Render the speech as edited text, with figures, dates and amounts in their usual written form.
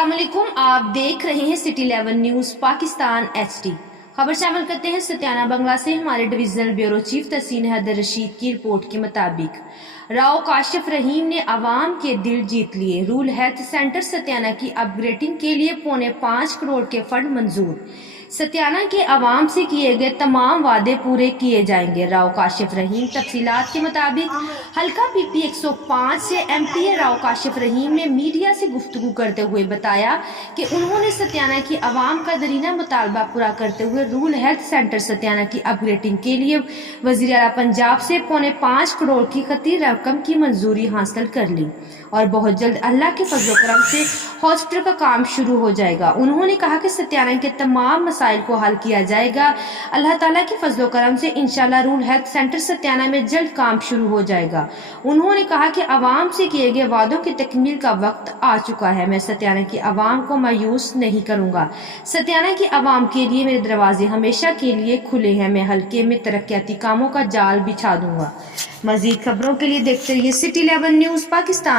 अस्सलाम वालेकुम, आप देख रहे हैं सिटी 11 न्यूज़ पाकिस्तान HD। खबर शामिल करते हैं सत्याना बंगला से। हमारे डिविजनल ब्यूरो चीफ तहसीन हैदर रशीद की रिपोर्ट के मुताबिक राव काशिफ रहीम ने आवाम के दिल जीत लिए। रूरल हेल्थ सेंटर सत्याना की अपग्रेडिंग के लिए 5.25 करोड़ के फंड मंजूर। सत्याना के आवाम से किए गए तमाम वादे पूरे किए जाएंगे। राव काशिफ रहीम तफसीलात के मुताबिक हल्का PP 105 से MP राव काशिफ रहीम ने मीडिया से गुफ्तगू करते हुए बताया कि उन्होंने सत्याना की आवाम का दरीना मुतालबा पूरा करते हुए रूरल हेल्थ सेंटर सत्याना की अपग्रेडिंग के लिए वज़ीर आला पंजाब से 5.25 करोड़ की खती रकम की मंजूरी हासिल कर ली और बहुत जल्द अल्लाह के फजल करम से हॉस्पिटल का काम शुरू हो जाएगा। उन्होंने कहा कि सत्याना के तमाम मसाइल को हल किया जाएगा। अल्लाह ताला के फजल करम से इंशाल्लाह रूरल हेल्थ सेंटर सत्याना में जल्द काम शुरू हो जाएगा। उन्होंने कहा कि आवाम से किए गए वादों की तकमील का वक्त आ चुका है। मैं सत्याना की आवाम को मायूस नहीं करूंगा। सत्याना की आवाम के लिए मेरे दरवाजे हमेशा के लिए खुले हैं। मैं हल्के में तरक्याती कामों का जाल बिछा दूंगा। मजीद खबरों के लिए देखते रहिए सिटी 11 न्यूज़ पाकिस्तान।